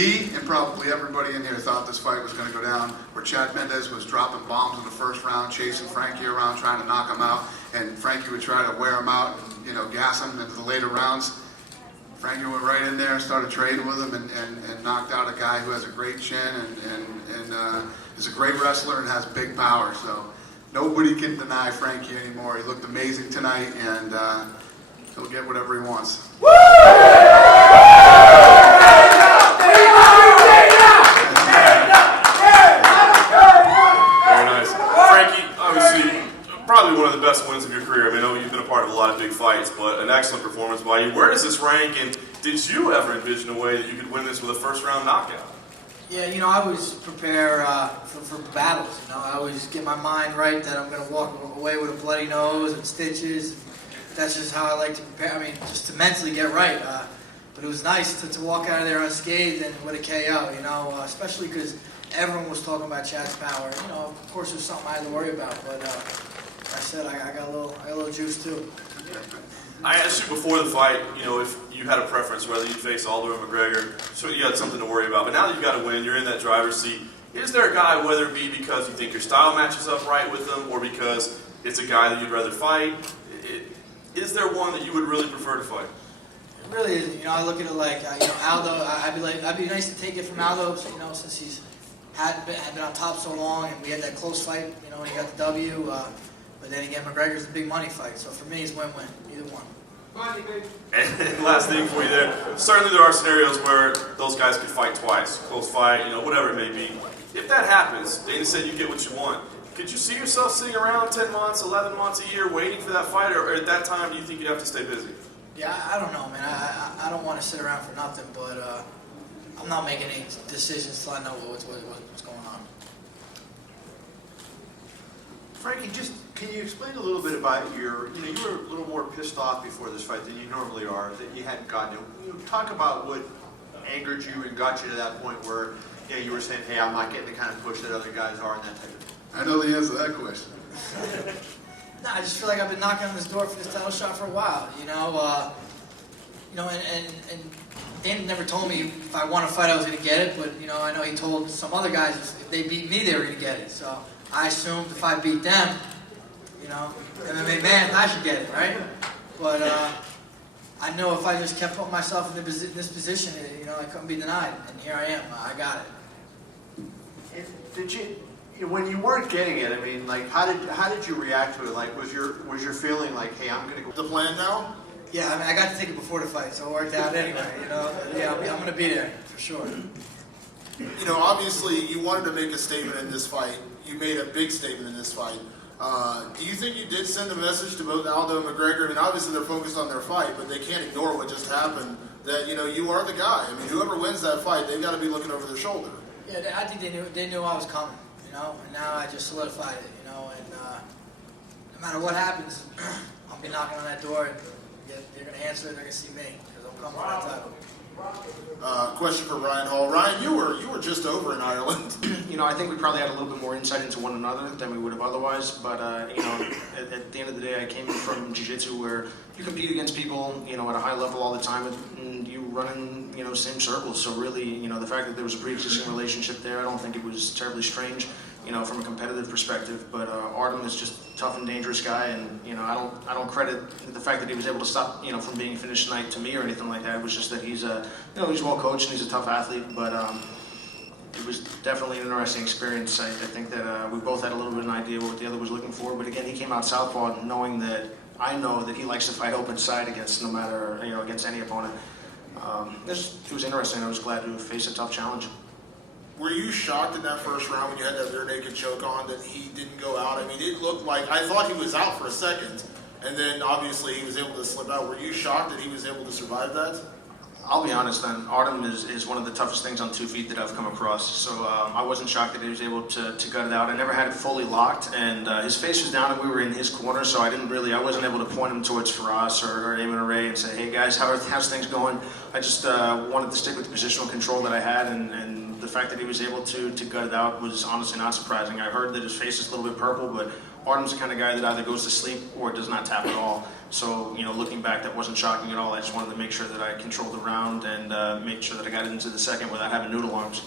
Me and probably everybody in here thought this fight was going to go down where Chad Mendes was dropping bombs in the first round, chasing Frankie around, trying to knock him out, and Frankie would try to wear him out and gas him into the later rounds. Frankie went right in there and started trading with him and knocked out a guy who has a great chin and is a great wrestler and has big power. So nobody can deny Frankie anymore. He looked amazing tonight, and he'll get whatever he wants. Probably one of the best wins of your career. I know you've been a part of a lot of big fights, but an excellent performance by you. Where does this rank, and did you ever envision a way that you could win this with a first-round knockout? Yeah, I always prepare for battles. I always get my mind right that I'm going to walk away with a bloody nose and stitches. That's just how I like to prepare. I mean, just to mentally get right. But it was nice to walk out of there unscathed and with a KO, especially because everyone was talking about Chad's power. Of course, there's something I had to worry about, but I said I got a little juice too. I asked you before the fight, if you had a preference whether you face Aldo or McGregor, so you had something to worry about. But now that you've got to win, you're in that driver's seat. Is there a guy, whether it be because you think your style matches up right with him, or because it's a guy that you'd rather fight? Is there one that you would really prefer to fight? It really is. I look at it like Aldo. I'd be nice to take it from Aldo. Since he's had been on top so long, and we had that close fight. When he got the W. But then again, McGregor's a big money fight, so for me, it's win-win, either one. And last thing for you there, certainly there are scenarios where those guys could fight twice, close fight, whatever it may be. If that happens, Dana said you get what you want. Could you see yourself sitting around 10 months, 11 months a year waiting for that fight, or at that time do you think you'd have to stay busy? Yeah, I don't know, man. I don't want to sit around for nothing, but I'm not making any decisions till I know what's going on. Frankie, can you explain a little bit about you were a little more pissed off before this fight than you normally are, that you hadn't gotten it. Talk about what angered you and got you to that point where you were saying, hey, I'm not getting the kind of push that other guys are and that type of thing. I know the answer to that question. No, I just feel like I've been knocking on this door for this title shot for a while, and Dan never told me if I won a fight I was going to get it, but, I know he told some other guys if they beat me they were going to get it, so I assumed if I beat them, MMA man, I should get it, right? But I know if I just kept putting myself in this position, I couldn't be denied, and here I am, I got it. Did you, when you weren't getting it, how did you react to it? Like, was your feeling like, hey, I'm going to go? The plan now? Yeah, I got to take it before the fight, so it worked out anyway, Yeah, I'm going to be there, for sure. Obviously, you wanted to make a statement in this fight. You made a big statement in this fight. Do you think you did send a message to both Aldo and McGregor? Obviously they're focused on their fight, but they can't ignore what just happened, that, you are the guy. Whoever wins that fight, they've got to be looking over their shoulder. Yeah, I think they knew I was coming, and now I just solidified it, and no matter what happens, I'll be knocking on that door, and they're going to answer it, they're going to see me, because I'm coming for that title. Question for Ryan Hall. Ryan, you were just over in Ireland. I think we probably had a little bit more insight into one another than we would have otherwise. But at the end of the day, I came from jiu-jitsu where you compete against people, at a high level all the time, and you run in, same circles. So really, the fact that there was a pre-existing relationship there, I don't think it was terribly strange, from a competitive perspective. But Artem is just a tough and dangerous guy, and I don't credit the fact that he was able to stop, from being finished tonight to me or anything like that. It was just that he's he's well coached and he's a tough athlete. But it was definitely an interesting experience. I think that we both had a little bit of an idea what the other was looking for. But again, he came out southpaw knowing that I know that he likes to fight open side against no matter against any opponent. It was interesting. I was glad to face a tough challenge. Were you shocked in that first round when you had that rear naked choke on that he didn't go out? It looked like, I thought he was out for a second, and then obviously he was able to slip out. Were you shocked that he was able to survive that? I'll be honest, then. Artem is one of the toughest things on 2 feet that I've come across. So I wasn't shocked that he was able to gut it out. I never had it fully locked, and his face was down, and we were in his corner, so I wasn't able to point him towards Faraz or Eamon or Ray and say, hey guys, how's things going? I just wanted to stick with the positional control that I had, and the fact that he was able to gut it out was honestly not surprising. I heard that his face is a little bit purple, but Barnum's the kind of guy that either goes to sleep or does not tap at all. So, looking back, that wasn't shocking at all. I just wanted to make sure that I controlled the round and make sure that I got into the second without having noodle arms.